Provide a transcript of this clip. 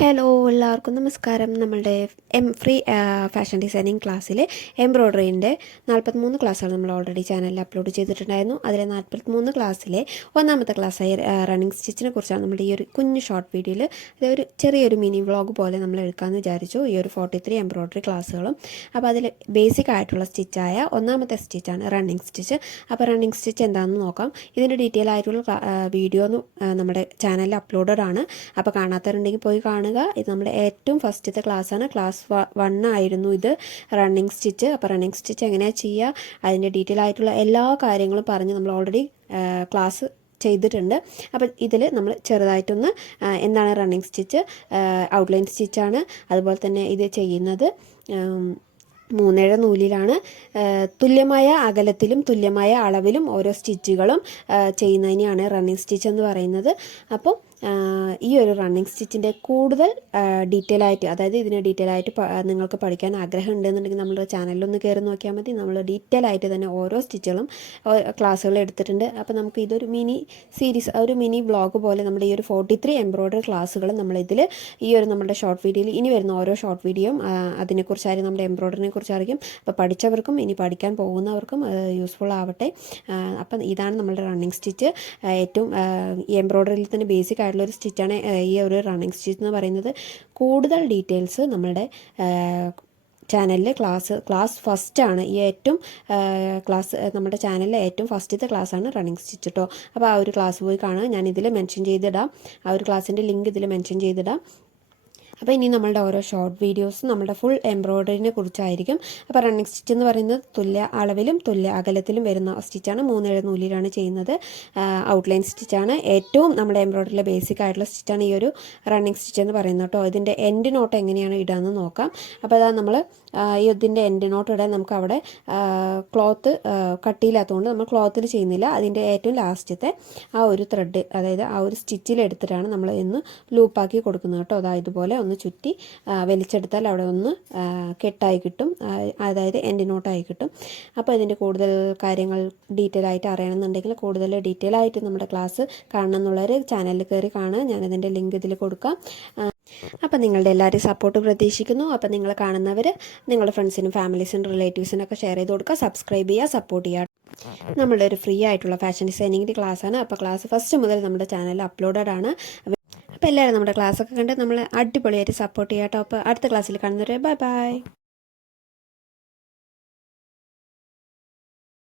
Hello എല്ലാവർക്കും നമസ്കാരം. നമ്മളുടെ ഫ്രീ ഫാഷൻ ഡിസൈനിങ് ക്ലാസ്സിലെ എംബ്രോയ്ഡറീൻ്റെ 43 ക്ലാസ്സുകൾ നമ്മൾ ഓൾറെഡി ചാനലിൽ അപ്ലോഡ് ചെയ്തിട്ടുണ്ടായിരുന്നു. അതിലെ 43 ക്ലാസ്സിലെ ഒന്നാമത്തെ ക്ലാസ്സായി റണ്ണിങ് സ്റ്റിച്ചിനെ കുറിച്ചാണ് നമ്മുടെ ഈ ഒരു കുഞ്ഞു ഷോർട്ട് വീഡിയോയിൽ ഒരു ചെറിയൊരു മിനി വ്ളോഗ് പോലെ നമ്മൾ എടുക്കാമെന്ന് വിചാരിച്ചു. ഈ ഒരു 43 എംബ്രോയ്ഡറി ക്ലാസ്സുകളും. അപ്പോൾ അതിൽ ബേസിക് ആയിട്ടുള്ള സ്റ്റിച്ചായ ഒന്നാമത്തെ സ്റ്റിച്ചാണ് റണ്ണിങ് സ്റ്റിച്ച്. അപ്പോൾ റണ്ണിങ് സ്റ്റിച്ച് എന്താണെന്ന് നോക്കാം. ഇതിൻ്റെ ഡീറ്റെയിൽ ആയിട്ടുള്ള വീഡിയോ നമ്മുടെ ചാനലിൽ അപ്ലോഡഡ് ആണ്. അപ്പോൾ കാണാത്തവരുണ്ടെങ്കിൽ പോയി കാണുക. ഇത് നമ്മുടെ ഏറ്റവും ഫസ്റ്റത്തെ ക്ലാസ്സാണ്. ക്ലാസ് 1 ആയിരുന്നു ഇത്, റണ്ണിങ് സ്റ്റിച്ച്. അപ്പോൾ റണ്ണിങ് സ്റ്റിച്ച് എങ്ങനെയാണ് ചെയ്യുക, അതിൻ്റെ ഡീറ്റെയിൽ ആയിട്ടുള്ള എല്ലാ കാര്യങ്ങളും പറഞ്ഞ് നമ്മൾ ഓൾറെഡി ക്ലാസ് ചെയ്തിട്ടുണ്ട്. അപ്പോൾ ഇതിൽ നമ്മൾ ചെറുതായിട്ടൊന്ന് എന്താണ് റണ്ണിങ് സ്റ്റിച്ച്, ഔട്ട്ലൈൻ സ്റ്റിച്ചാണ്. അതുപോലെ തന്നെ ഇത് ചെയ്യുന്നത് 3 നൂലിലാണ്. തുല്യമായ അകലത്തിലും തുല്യമായ അളവിലും ഓരോ സ്റ്റിച്ചുകളും ചെയ്യുന്നതിനെയാണ് റണ്ണിങ് സ്റ്റിച്ച് എന്ന് പറയുന്നത്. അപ്പോൾ ഈ ഒരു റണ്ണിങ് സ്റ്റിച്ചിൻ്റെ കൂടുതൽ ഡീറ്റെയിൽ ആയിട്ട്, അതായത് ഇതിന് ഡീറ്റെയിൽ ആയിട്ട് നിങ്ങൾക്ക് പഠിക്കാൻ ആഗ്രഹം ഉണ്ടെന്നുണ്ടെങ്കിൽ നമ്മുടെ ചാനലിലൊന്ന് കയറി നോക്കിയാൽ മതി. നമ്മൾ ഡീറ്റെയിൽ ആയിട്ട് തന്നെ ഓരോ സ്റ്റിച്ചുകളും ക്ലാസ്സുകൾ എടുത്തിട്ടുണ്ട്. അപ്പോൾ നമുക്ക് ഇതൊരു മിനി സീരീസ്, ഒരു മിനി വ്ളോഗ് പോലെ നമ്മുടെ ഈ ഒരു 43 എംബ്രോയ്ഡറി ക്ലാസ്സുകൾ നമ്മളിതിൽ ഈ ഒരു നമ്മുടെ ഷോർട്ട് വീഡിയോയിൽ ഇനി വരുന്ന ഓരോ ഷോർട്ട് വീഡിയോയും അതിനെക്കുറിച്ചായിരിക്കും, നമ്മുടെ എംബ്രോയ്ഡറിനെ കുറിച്ചായിരിക്കും. അപ്പോൾ പഠിച്ചവർക്കും ഇനി പഠിക്കാൻ പോകുന്നവർക്കും യൂസ്ഫുൾ ആവട്ടെ. അപ്പം ഇതാണ് നമ്മളുടെ റണ്ണിങ് സ്റ്റിച്ച്. ഏറ്റവും ഈ എംബ്രോയ്ഡറിയിൽ തന്നെ ബേസിക് ആയിട്ടുള്ളൊരു സ്റ്റിച്ചാണ് ഈ ഒരു റണ്ണിങ് സ്റ്റിച്ച് എന്ന് പറയുന്നത്. കൂടുതൽ ഡീറ്റെയിൽസ് നമ്മളുടെ ചാനലിൽ ക്ലാസ് ഫസ്റ്റാണ്. ഈ ഏറ്റവും നമ്മുടെ ചാനലിലെ ഏറ്റവും ഫസ്റ്റത്തെ ക്ലാസ്സാണ് റണ്ണിങ് സ്റ്റിച്ച് കേട്ടോ. അപ്പോൾ ആ ഒരു ക്ലാസ് പോയി കാണുക. ഞാൻ ഇതിൽ മെൻഷൻ ചെയ്തിടാം, ആ ഒരു ക്ലാസ്സിൻ്റെ ലിങ്ക് ഇതിൽ മെൻഷൻ ചെയ്തിടാം. അപ്പോൾ ഇനി നമ്മളുടെ ഓരോ ഷോർട്ട് വീഡിയോസും നമ്മുടെ ഫുൾ എംബ്രോയ്ഡറിനെ കുറിച്ചായിരിക്കും. അപ്പോൾ റണ്ണിങ് സ്റ്റിച്ച് എന്ന് പറയുന്നത് തുല്യ അളവിലും തുല്യ അകലത്തിലും വരുന്ന സ്റ്റിച്ചാണ്. 3 നൂലിലാണ് ചെയ്യുന്നത്. ഔട്ട്ലൈൻ സ്റ്റിച്ചാണ്. ഏറ്റവും നമ്മുടെ എംബ്രോയ്ഡറിയിലെ ബേസിക് ആയിട്ടുള്ള സ്റ്റിച്ചാണ് ഈ ഒരു റണ്ണിങ് സ്റ്റിച്ച് എന്ന് പറയുന്നത് കേട്ടോ. ഇതിൻ്റെ എൻഡ് നോട്ട് എങ്ങനെയാണ് ഇടാമെന്ന് നോക്കാം. അപ്പോൾ അതാ നമ്മൾ ഇതിൻ്റെ എൻഡ് നോട്ട് ഇടാൻ നമുക്ക് അവിടെ ക്ലോത്ത് കട്ടിയില്ലാത്തതുകൊണ്ട് നമ്മൾ ക്ലോത്തിൽ ചെയ്യുന്നില്ല. അതിൻ്റെ ഏറ്റവും ലാസ്റ്റത്തെ ആ ഒരു ത്രെഡ്, അതായത് ആ ഒരു സ്റ്റിച്ചിലെടുത്തിട്ടാണ് നമ്മൾ ഇന്ന് ലൂപ്പാക്കി കൊടുക്കുന്നത് കേട്ടോ. അതായത് ഇതുപോലെ ഒന്ന് ചുറ്റി വലിച്ചെടുത്താൽ അവിടെ ഒന്ന് കെട്ടായി കിട്ടും, അതായത് എൻഡ് നോട്ടായി കിട്ടും. അപ്പോൾ ഇതിൻ്റെ കൂടുതൽ കാര്യങ്ങൾ ഡീറ്റെയിൽ ആയിട്ട് അറിയണമെന്നുണ്ടെങ്കിൽ കൂടുതൽ ഡീറ്റെയിൽ ആയിട്ട് നമ്മുടെ ക്ലാസ് കാണണം എന്നുള്ളവർ ചാനലിൽ കയറി കാണുക. ഞാനതിൻ്റെ ലിങ്ക് ഇതിൽ കൊടുക്കാം. അപ്പം നിങ്ങളുടെ എല്ലാവരും സപ്പോർട്ട് പ്രതീക്ഷിക്കുന്നു. അപ്പം നിങ്ങൾ കാണുന്നവർ നിങ്ങളുടെ ഫ്രണ്ട്സിനും ഫാമിലീസിനും റിലേറ്റീവ്സിനും ഒക്കെ ഷെയർ ചെയ്ത് കൊടുക്കുക, സബ്സ്ക്രൈബ് ചെയ്യുക, സപ്പോർട്ട് ചെയ്യുക. നമ്മളുടെ ഒരു ഫ്രീ ആയിട്ടുള്ള ഫാഷൻ ഡിസൈനിങ്ങിൻ്റെ ക്ലാസ്സാണ്. അപ്പോൾ ക്ലാസ് ഫസ്റ്റ് മുതൽ നമ്മുടെ ചാനലിൽ അപ്ലോഡഡ് ആണ്. അപ്പോൾ എല്ലാവരും നമ്മുടെ ക്ലാസ്സൊക്കെ കണ്ട് നമ്മൾ അടിപൊളിയായിട്ട് സപ്പോർട്ട് ചെയ്യാം കേട്ടോ. അപ്പോൾ അടുത്ത ക്ലാസ്സിൽ കാണുന്നവരെ ബൈ ബൈ.